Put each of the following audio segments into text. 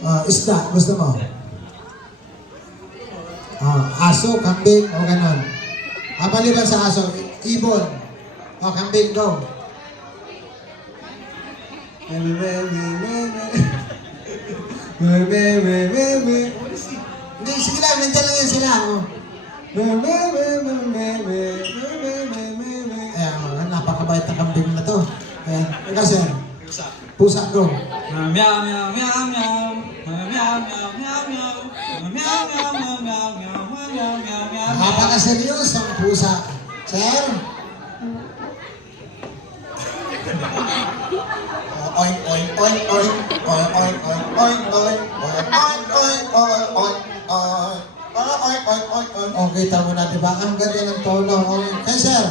Isda, gusto mo? Aso, kambing, o ganon. Maliban sa aso, ibon. Kambing, go. Hindi, sige lang, nandiyan lang yan sila. Ayan, napakabait na kambing na to. Ayan, ikaw sir. Pusa, go. Meow meow meow meow meow meow meow meow meow meow meow meow meow meow meow meow. Napaka-serious ang pusa. Sir? Oink, oink, oink, oink. Oink, oink, oink, oink, oink. Oink, oink, oink, oink, oink, oink. Oink, oink, oink, oink. Okay, tama na, diba? Ang ganda ng tono. Okay, sir?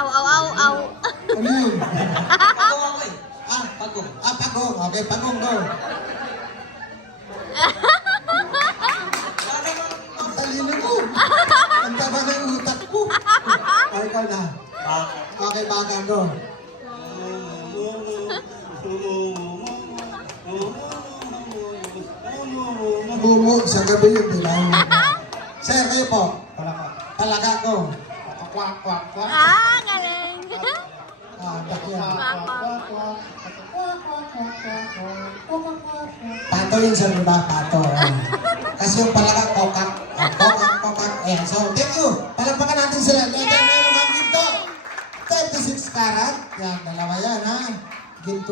Aw, aw, aw, aw. Ano yun? Pagong. Pagong. Okay, pagong, go. Ang talino ko. Ang taba ng utak ko. Ay, ikaw na. Okay, baka, go. Mumu, sa gabi yun, di ba? Sir, kayo po. Palaka ko. Kwak, kwak, kwak. Galing. Dakyan. Kwak, kwak, kwak. Pato yun sir, diba? Pato. Kasi yung palaka, kokak. Kokak, kokak. Ayan, so thank you. Palagpakan natin sila. Meron ng ginto. 36 karat. Yan, dalawa yan ha. Ginto.